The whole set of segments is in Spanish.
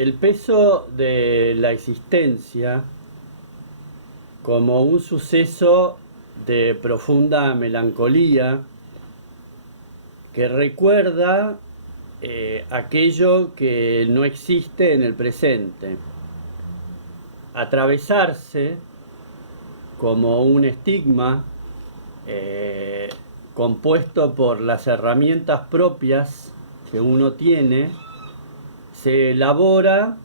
el peso de la existencia como un suceso de profunda melancolía que recuerda aquello que no existe en el presente. Atravesarse como un estigma compuesto por las herramientas propias que uno tiene, se elabora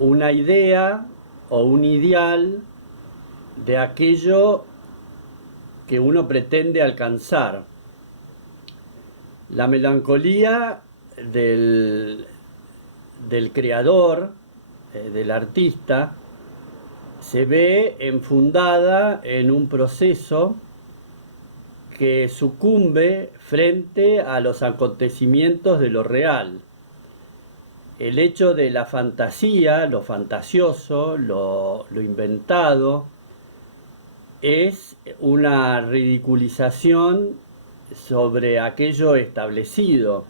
una idea o un ideal de aquello que uno pretende alcanzar. La melancolía del creador, del artista, se ve enfundada en un proceso que sucumbe frente a los acontecimientos de lo real. El hecho de la fantasía, lo fantasioso, lo inventado, es una ridiculización sobre aquello establecido,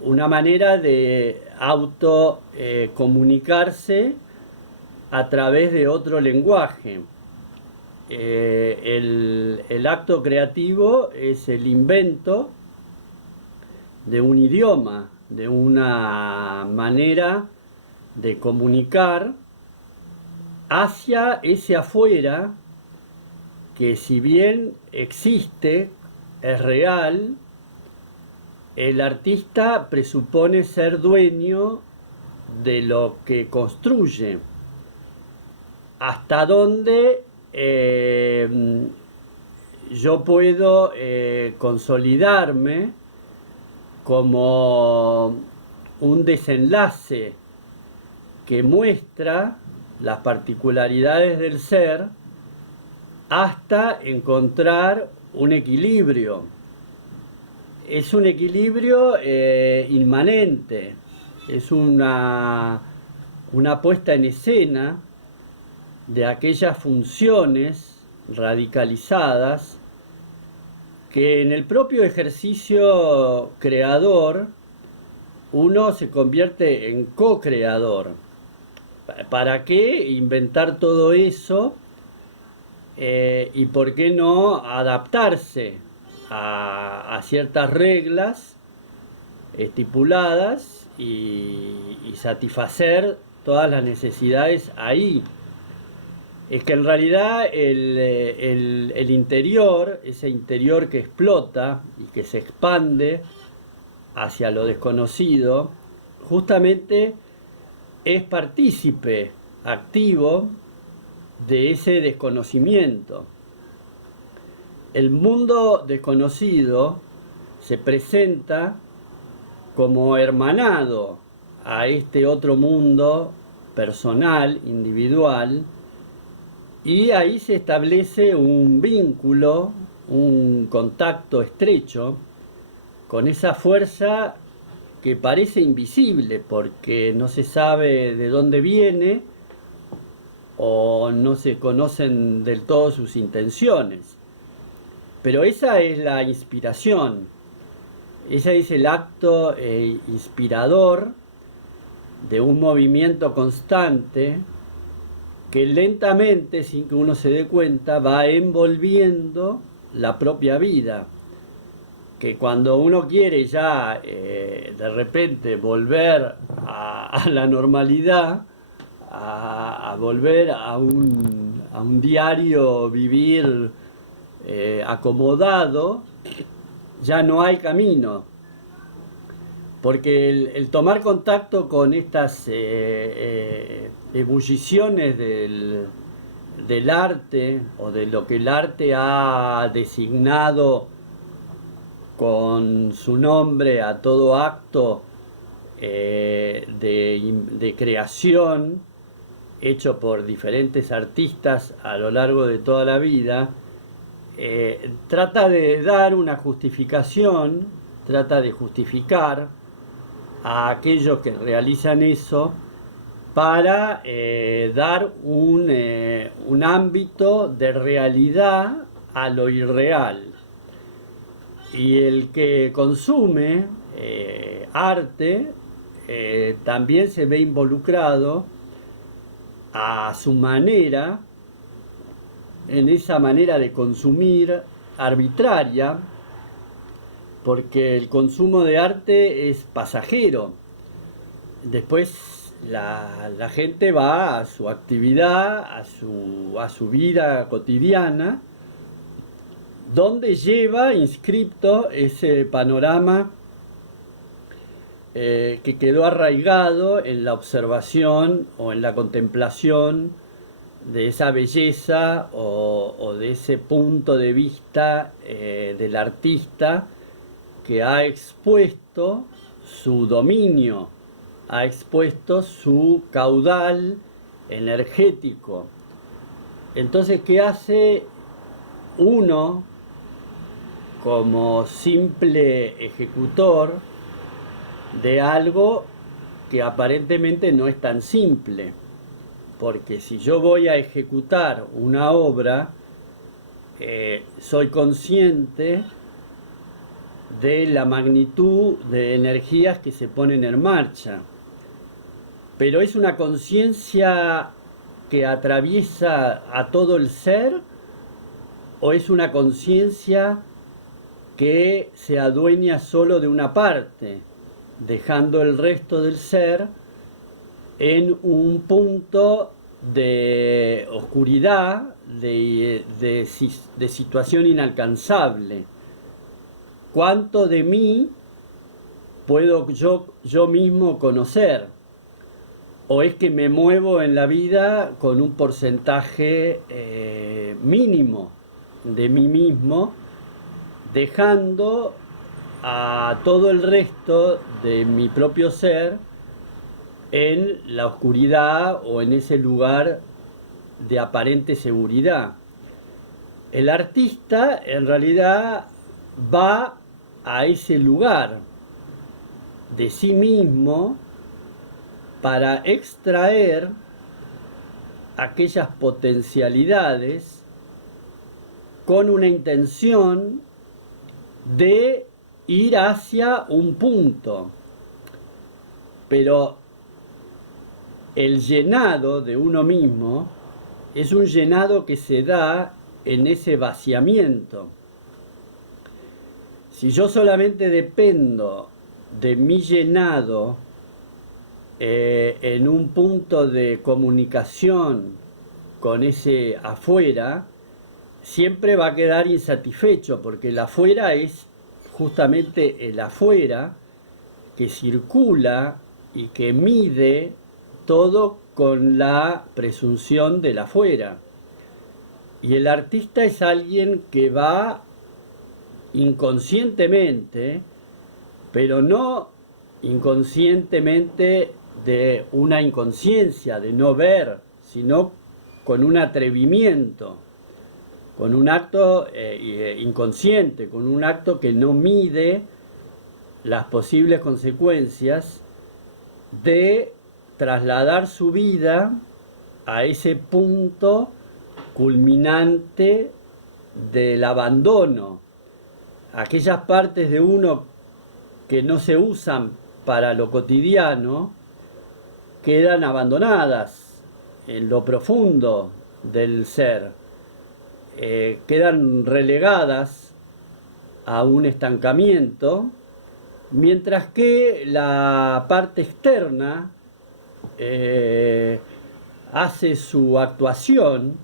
una manera de comunicarse a través de otro lenguaje. El acto creativo es el invento de un idioma, de una manera de comunicar hacia ese afuera que, si bien existe, es real. El artista presupone ser dueño de lo que construye. Hasta dónde yo puedo consolidarme como un desenlace que muestra las particularidades del ser hasta encontrar un equilibrio. Es un equilibrio inmanente, es una puesta en escena de aquellas funciones radicalizadas que en el propio ejercicio creador uno se convierte en co-creador. ¿Para qué inventar todo eso? Y por qué no adaptarse a ciertas reglas estipuladas y satisfacer todas las necesidades ahí. Es que en realidad el interior, ese interior que explota y que se expande hacia lo desconocido, justamente es partícipe activo de ese desconocimiento. El mundo desconocido se presenta como hermanado a este otro mundo personal, individual, y ahí se establece un vínculo, un contacto estrecho con esa fuerza que parece invisible porque no se sabe de dónde viene o no se conocen del todo sus intenciones. Pero esa es la inspiración, ese es el acto inspirador de un movimiento constante que lentamente, sin que uno se dé cuenta, va envolviendo la propia vida. Que cuando uno quiere ya de repente volver a la normalidad, a volver a un diario vivir acomodado, ya no hay camino. Porque el tomar contacto con estas ebulliciones del arte o de lo que el arte ha designado con su nombre a todo acto de creación hecho por diferentes artistas a lo largo de toda la vida, trata de dar una justificación, trata de justificar a aquellos que realizan eso para dar un ámbito de realidad a lo irreal. Y el que consume arte también se ve involucrado a su manera, en esa manera de consumir arbitraria, porque el consumo de arte es pasajero. Después la gente va a su actividad, a su vida cotidiana, donde lleva inscripto ese panorama que quedó arraigado en la observación o en la contemplación de esa belleza o de ese punto de vista del artista que ha expuesto su dominio, ha expuesto su caudal energético. Entonces, ¿qué hace uno como simple ejecutor de algo que aparentemente no es tan simple? Porque si yo voy a ejecutar una obra, soy consciente de la magnitud de energías que se ponen en marcha. Pero es una conciencia que atraviesa a todo el ser, o es una conciencia que se adueña solo de una parte, dejando el resto del ser en un punto de oscuridad, de situación inalcanzable. ¿Cuánto de mí puedo yo mismo conocer? ¿O es que me muevo en la vida con un porcentaje mínimo de mí mismo, dejando a todo el resto de mi propio ser en la oscuridad o en ese lugar de aparente seguridad? El artista en realidad va a ese lugar de sí mismo para extraer aquellas potencialidades con una intención de ir hacia un punto. Pero el llenado de uno mismo es un llenado que se da en ese vaciamiento. Si yo solamente dependo de mi llenado en un punto de comunicación con ese afuera, siempre va a quedar insatisfecho, porque el afuera es justamente el afuera que circula y que mide todo con la presunción del afuera. Y el artista es alguien que va inconscientemente, pero no inconscientemente de una inconsciencia, de no ver, sino con un atrevimiento, con un acto inconsciente, con un acto que no mide las posibles consecuencias de trasladar su vida a ese punto culminante del abandono. Aquellas partes de uno que no se usan para lo cotidiano quedan abandonadas en lo profundo del ser, quedan relegadas a un estancamiento, mientras que la parte externa hace su actuación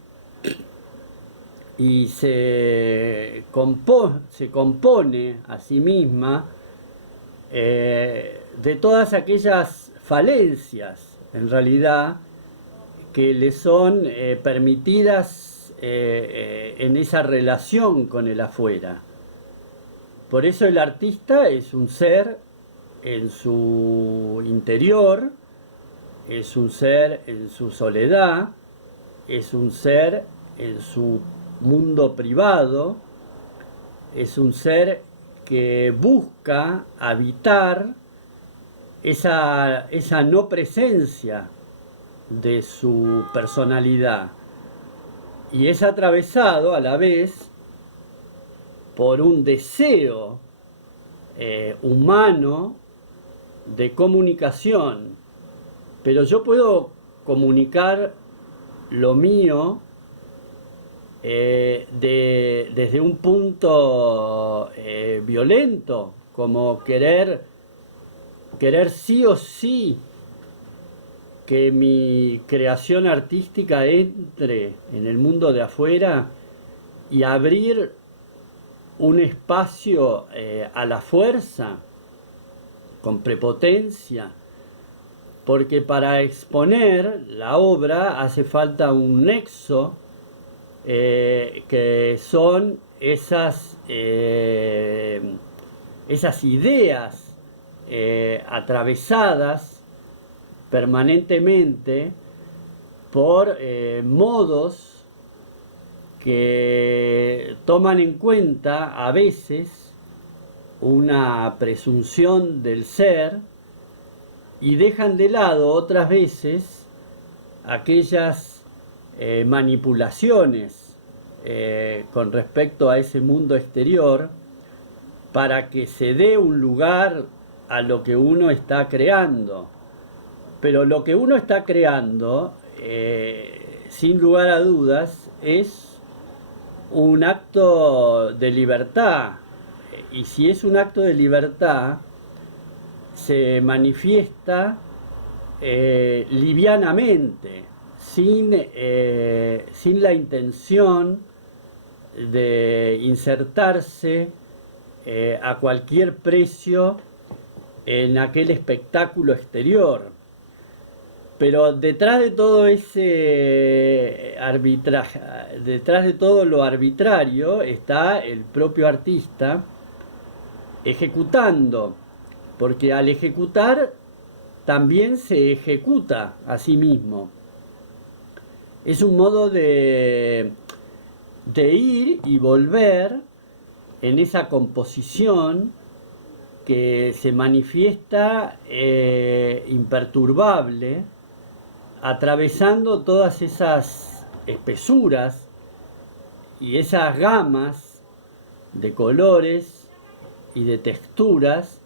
y se compone a sí misma de todas aquellas falencias, en realidad, que le son permitidas en esa relación con el afuera. Por eso el artista es un ser en su interior, es un ser en su soledad, es un ser en su mundo privado, es un ser que busca habitar esa no presencia de su personalidad, y es atravesado a la vez por un deseo humano de comunicación, pero yo puedo comunicar lo mío desde un punto violento, como querer sí o sí que mi creación artística entre en el mundo de afuera y abrir un espacio a la fuerza, con prepotencia, porque para exponer la obra hace falta un nexo que son esas ideas atravesadas permanentemente por modos que toman en cuenta a veces una presunción del ser y dejan de lado otras veces aquellas manipulaciones con respecto a ese mundo exterior para que se dé un lugar a lo que uno está creando. Pero lo que uno está creando, sin lugar a dudas, es un acto de libertad. Y si es un acto de libertad, se manifiesta livianamente, sin la intención de insertarse a cualquier precio en aquel espectáculo exterior. Pero detrás de todo ese arbitraje, detrás de todo lo arbitrario, está el propio artista ejecutando, porque al ejecutar también se ejecuta a sí mismo. Es un modo de ir y volver en esa composición que se manifiesta imperturbable, atravesando todas esas espesuras y esas gamas de colores y de texturas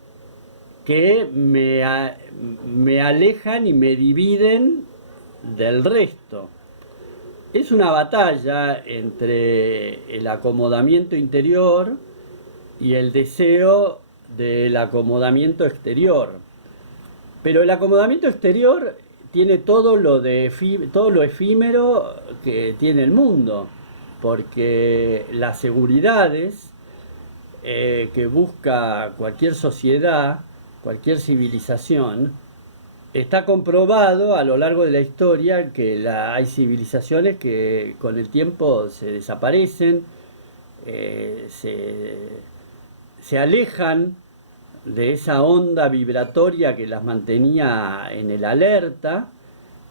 que me alejan y me dividen del resto. Es una batalla entre el acomodamiento interior y el deseo del acomodamiento exterior. Pero el acomodamiento exterior tiene todo lo efímero que tiene el mundo, porque las seguridades que busca cualquier sociedad, cualquier civilización, está comprobado a lo largo de la historia que hay civilizaciones que con el tiempo se desaparecen, se alejan de esa onda vibratoria que las mantenía en el alerta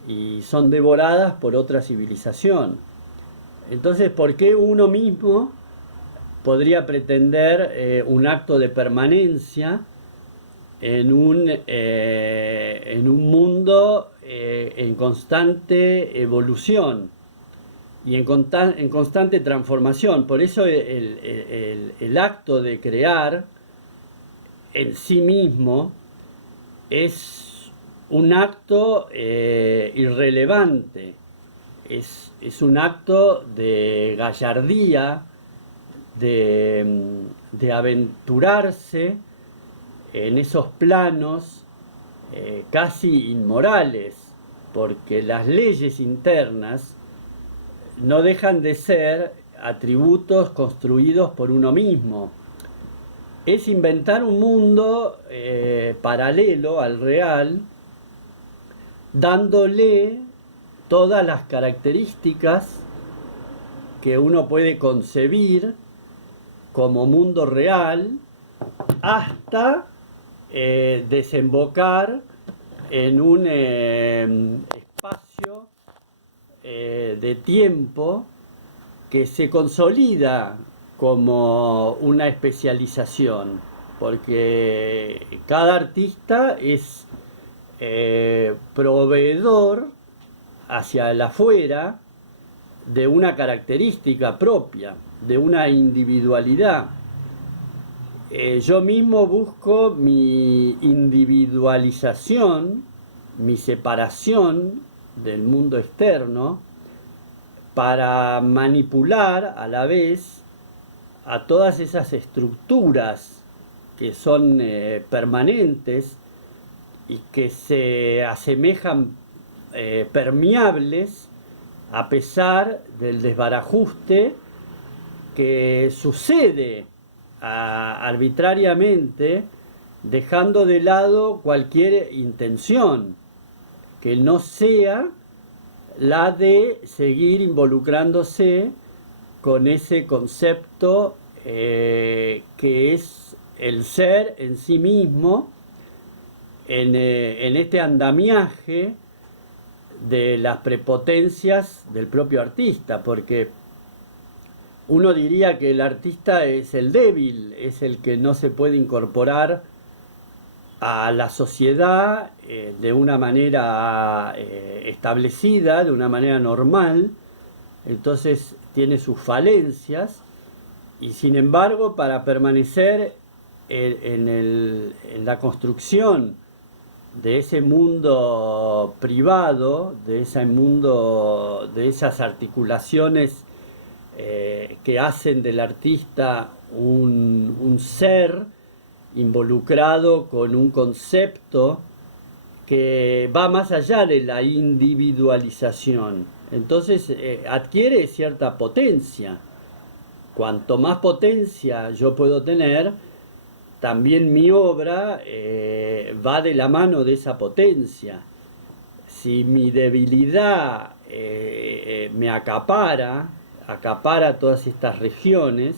y son devoradas por otra civilización. Entonces, ¿por qué uno mismo podría pretender un acto de permanencia en un mundo en constante evolución y en constante transformación? Por eso el acto de crear en sí mismo es un acto irrelevante, es un acto de gallardía, de aventurarse en esos planos casi inmorales, porque las leyes internas no dejan de ser atributos construidos por uno mismo. Es inventar un mundo paralelo al real, dándole todas las características que uno puede concebir como mundo real, hasta desembocar en un espacio de tiempo que se consolida como una especialización, porque cada artista es proveedor hacia el afuera de una característica propia, de una individualidad. yo mismo busco mi individualización, mi separación del mundo externo, para manipular a la vez a todas esas estructuras que son permanentes y que se asemejan permeables a pesar del desbarajuste que sucede arbitrariamente, dejando de lado cualquier intención que no sea la de seguir involucrándose con ese concepto que es el ser en sí mismo, en este andamiaje de las prepotencias del propio artista, porque uno diría que el artista es el débil, es el que no se puede incorporar a la sociedad de una manera establecida, de una manera normal, entonces tiene sus falencias, y sin embargo para permanecer en la construcción de ese mundo privado, de ese mundo, de esas articulaciones que hacen del artista un ser involucrado con un concepto que va más allá de la individualización. Entonces adquiere cierta potencia. Cuanto más potencia yo puedo tener, también mi obra va de la mano de esa potencia. Si mi debilidad me acapara todas estas regiones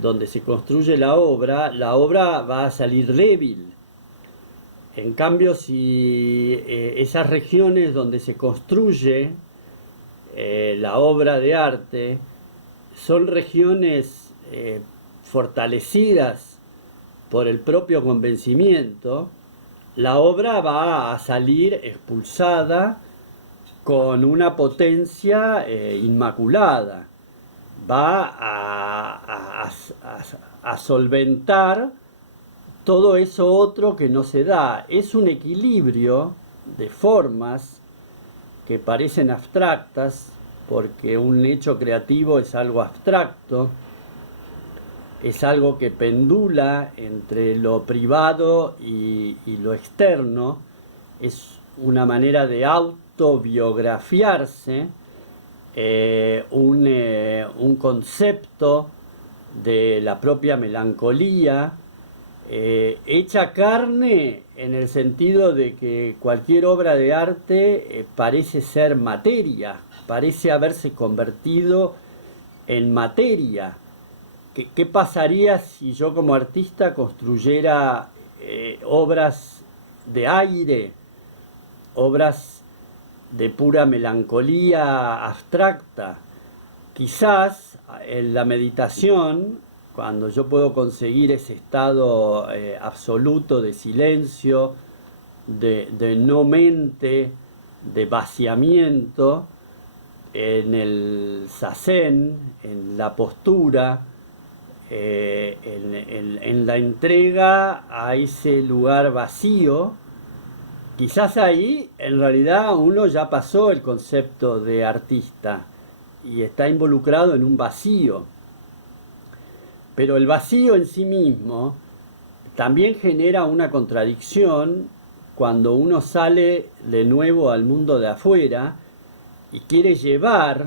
donde se construye la obra va a salir débil. En cambio, si esas regiones donde se construye la obra de arte son regiones fortalecidas por el propio convencimiento, la obra va a salir expulsada con una potencia inmaculada. Va a solventar todo eso otro que no se da. Es un equilibrio de formas que parecen abstractas, porque un hecho creativo es algo abstracto, es algo que pendula entre lo privado y lo externo, es una manera de autobiografiarse, un concepto de la propia melancolía, hecha carne en el sentido de que cualquier obra de arte parece ser materia, parece haberse convertido en materia. ¿Qué pasaría si yo como artista construyera obras de aire, obras de pura melancolía abstracta? Quizás en la meditación, cuando yo puedo conseguir ese estado absoluto de silencio, de no mente, de vaciamiento, en el zazen, en la postura, en la entrega a ese lugar vacío, quizás ahí en realidad uno ya pasó el concepto de artista y está involucrado en un vacío. Pero el vacío en sí mismo también genera una contradicción cuando uno sale de nuevo al mundo de afuera y quiere llevar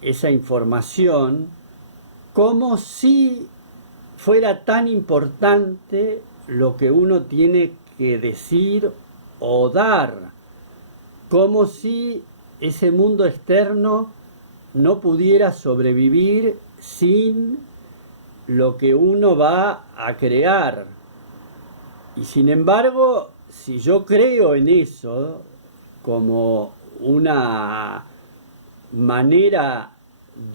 esa información como si fuera tan importante lo que uno tiene que decir o dar, como si ese mundo externo no pudiera sobrevivir sin lo que uno va a crear. Y sin embargo, si yo creo en eso como una manera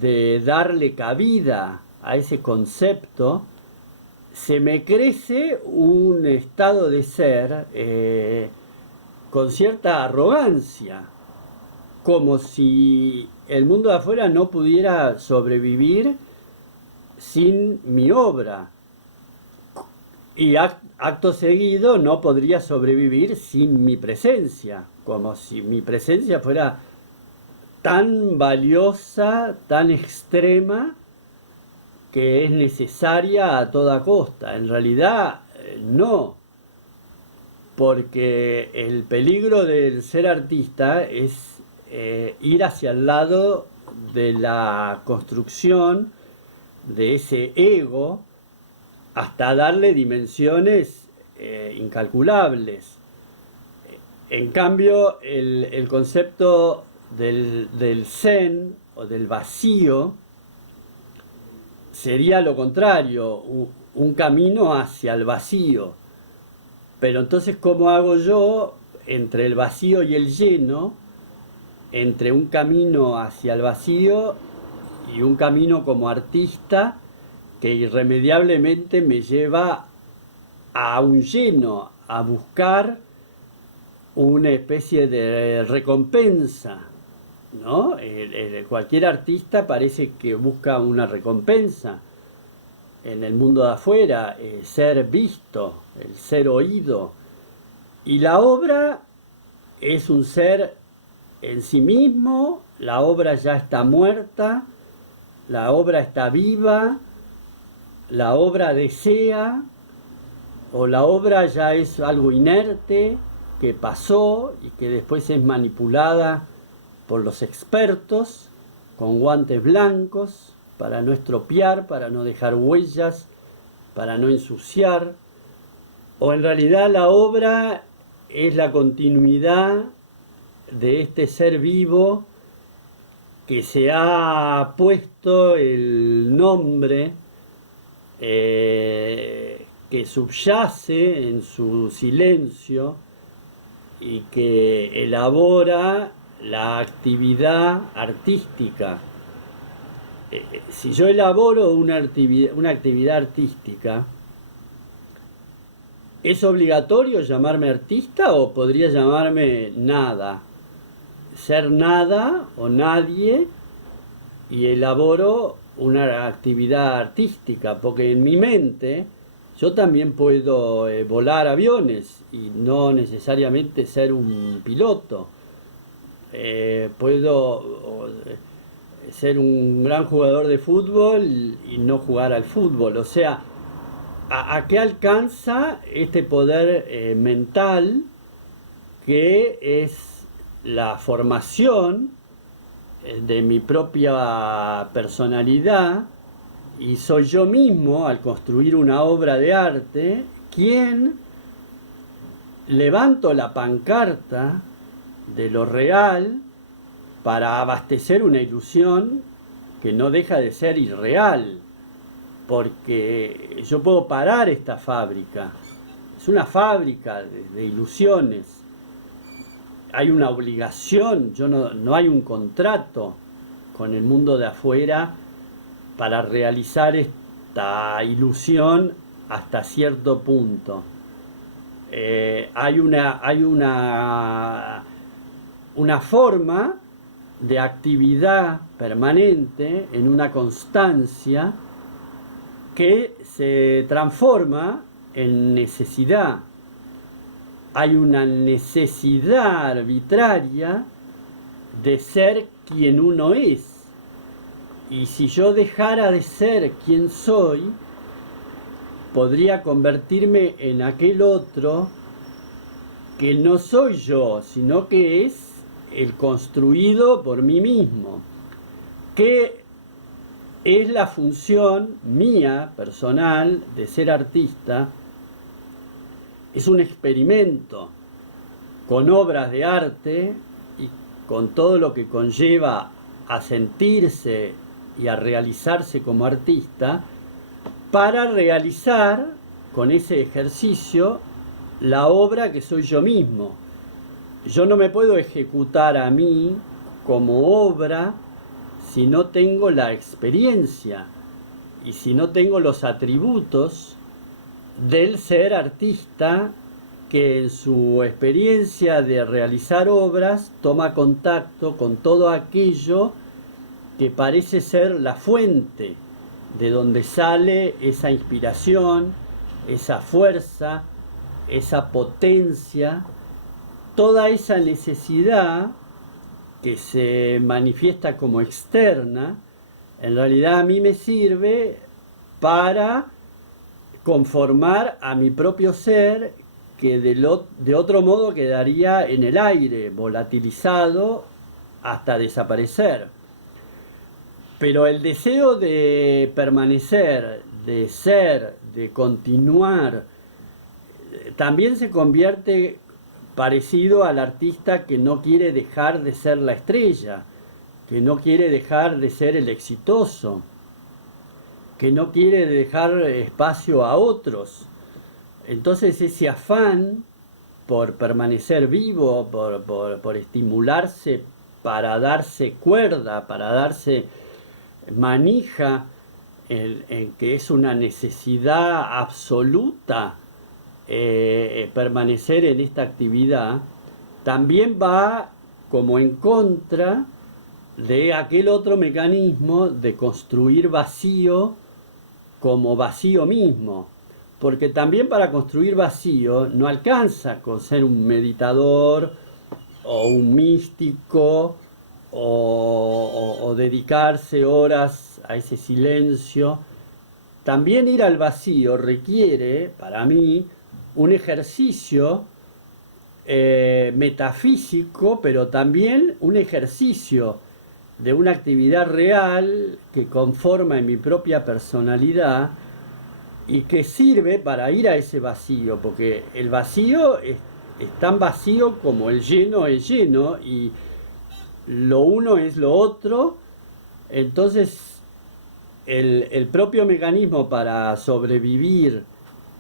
de darle cabida a ese concepto, se me crece un estado de ser con cierta arrogancia, como si el mundo de afuera no pudiera sobrevivir sin mi obra, Y acto seguido no podría sobrevivir sin mi presencia, como si mi presencia fuera tan valiosa, tan extrema, que es necesaria a toda costa. En realidad, no, porque el peligro del ser artista es ir hacia el lado de la construcción de ese ego hasta darle dimensiones incalculables. En cambio, el concepto del zen o del vacío sería lo contrario, un camino hacia el vacío. Pero entonces, ¿cómo hago yo entre el vacío y el lleno, entre un camino hacia el vacío y un camino como artista que irremediablemente me lleva a un lleno, a buscar una especie de recompensa, ¿no? Cualquier artista parece que busca una recompensa en el mundo de afuera, ser visto, el ser oído. Y la obra es un ser en sí mismo, la obra ya está muerta, la obra está viva, la obra desea, o la obra ya es algo inerte que pasó y que después es manipulada por los expertos con guantes blancos para no estropear, para no dejar huellas, para no ensuciar. O en realidad la obra es la continuidad de este ser vivo que se ha puesto el nombre que subyace en su silencio y que elabora la actividad artística. Si yo elaboro una actividad artística, ¿es obligatorio llamarme artista o podría llamarme nada? Ser nada o nadie y elaboro una actividad artística, porque en mi mente yo también puedo volar aviones y no necesariamente ser un piloto. Puedo ser un gran jugador de fútbol y no jugar al fútbol. O sea, ¿a qué alcanza este poder mental que es la formación de mi propia personalidad? Y soy yo mismo, al construir una obra de arte, quien levanto la pancarta de lo real para abastecer una ilusión que no deja de ser irreal, porque yo puedo parar esta fábrica. Es una fábrica de ilusiones. Hay una obligación, no hay un contrato con el mundo de afuera para realizar esta ilusión hasta cierto punto. Hay una forma de actividad permanente en una constancia que se transforma en necesidad. Hay una necesidad arbitraria de ser quien uno es. Y si yo dejara de ser quien soy, podría convertirme en aquel otro que no soy yo, sino que es el construido por mí mismo, que es la función mía, personal, de ser artista. Es un experimento con obras de arte y con todo lo que conlleva a sentirse y a realizarse como artista, para realizar con ese ejercicio la obra que soy yo mismo. Yo no me puedo ejecutar a mí como obra si no tengo la experiencia y si no tengo los atributos del ser artista que en su experiencia de realizar obras toma contacto con todo aquello que parece ser la fuente de donde sale esa inspiración, esa fuerza, esa potencia, toda esa necesidad que se manifiesta como externa, en realidad a mí me sirve para conformar a mi propio ser, que de otro modo quedaría en el aire, volatilizado hasta desaparecer. Pero el deseo de permanecer, de ser, de continuar, también se convierte parecido al artista que no quiere dejar de ser la estrella, que no quiere dejar de ser el exitoso, que no quiere dejar espacio a otros. Entonces ese afán por permanecer vivo, por estimularse para darse cuerda, para darse manija, en que es una necesidad absoluta permanecer en esta actividad, también va como en contra de aquel otro mecanismo de construir vacío como vacío mismo. Porque también para construir vacío no alcanza con ser un meditador o un místico o dedicarse horas a ese silencio. También ir al vacío requiere, para mí, un ejercicio metafísico, pero también un ejercicio de una actividad real que conforma en mi propia personalidad y que sirve para ir a ese vacío, porque el vacío es tan vacío como el lleno es lleno y lo uno es lo otro. Entonces el propio mecanismo para sobrevivir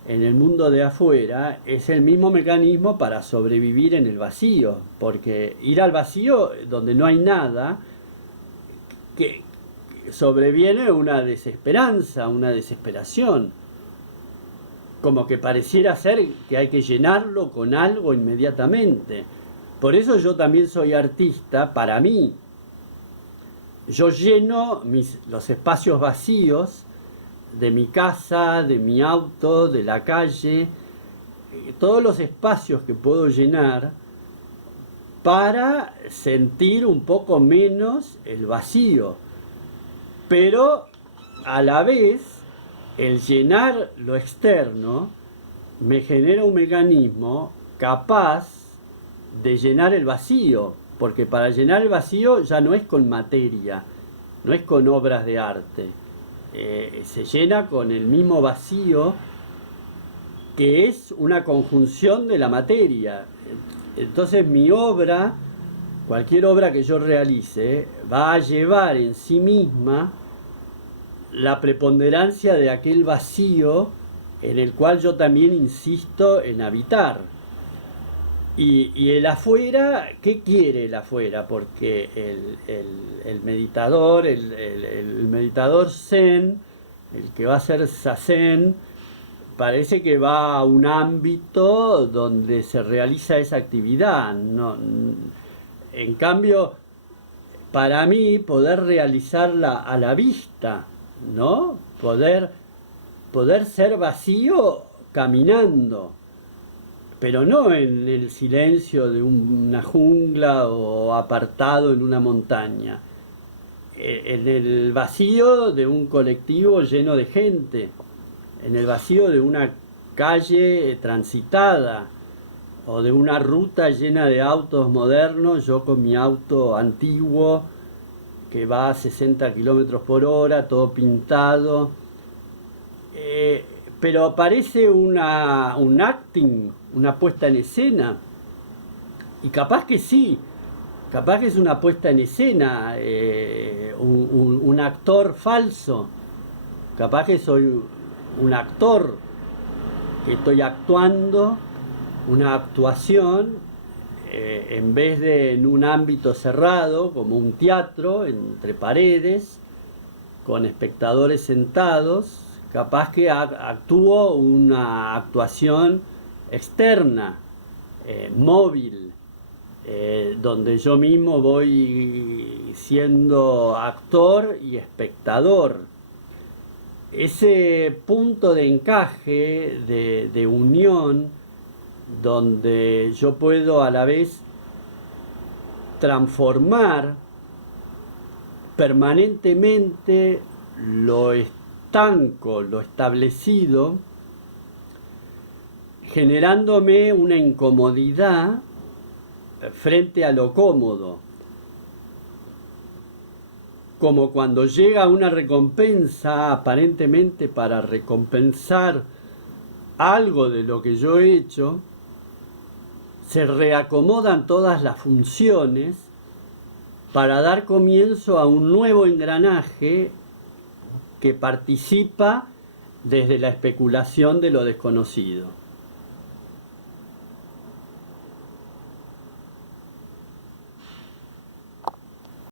en el mundo de afuera es el mismo mecanismo para sobrevivir en el vacío, porque ir al vacío donde no hay nada, que sobreviene una desesperanza, una desesperación, como que pareciera ser que hay que llenarlo con algo inmediatamente. Por eso yo también soy artista, para mí. Yo lleno los espacios vacíos de mi casa, de mi auto, de la calle, todos los espacios que puedo llenar para sentir un poco menos el vacío. Pero a la vez, el llenar lo externo me genera un mecanismo capaz de llenar el vacío, porque para llenar el vacío ya no es con materia, no es con obras de arte, se llena con el mismo vacío que es una conjunción de la materia. Entonces mi obra, cualquier obra que yo realice, va a llevar en sí misma la preponderancia de aquel vacío en el cual yo también insisto en habitar. Y el afuera, ¿qué quiere el afuera? Porque el meditador, el meditador zen, el que va a ser zazen, parece que va a un ámbito donde se realiza esa actividad. No, en cambio, para mí, poder realizarla a la vista, ¿no? Poder ser vacío caminando, pero no en el silencio de una jungla o apartado en una montaña, en el vacío de un colectivo lleno de gente, en el vacío de una calle transitada o de una ruta llena de autos modernos, yo con mi auto antiguo que va a 60 kilómetros por hora, todo pintado. Pero parece un acting, una puesta en escena. Y capaz que sí, capaz que es una puesta en escena, un actor falso. Capaz que soy un actor, que estoy actuando una actuación en vez de en un ámbito cerrado, como un teatro, entre paredes, con espectadores sentados. Capaz que actúo una actuación externa, móvil, donde yo mismo voy siendo actor y espectador. ese punto de encaje, de unión, donde yo puedo a la vez transformar permanentemente lo estanco, lo establecido, generándome una incomodidad frente a lo cómodo, como cuando llega una recompensa aparentemente para recompensar algo de lo que yo he hecho, se reacomodan todas las funciones para dar comienzo a un nuevo engranaje que participa desde la especulación de lo desconocido.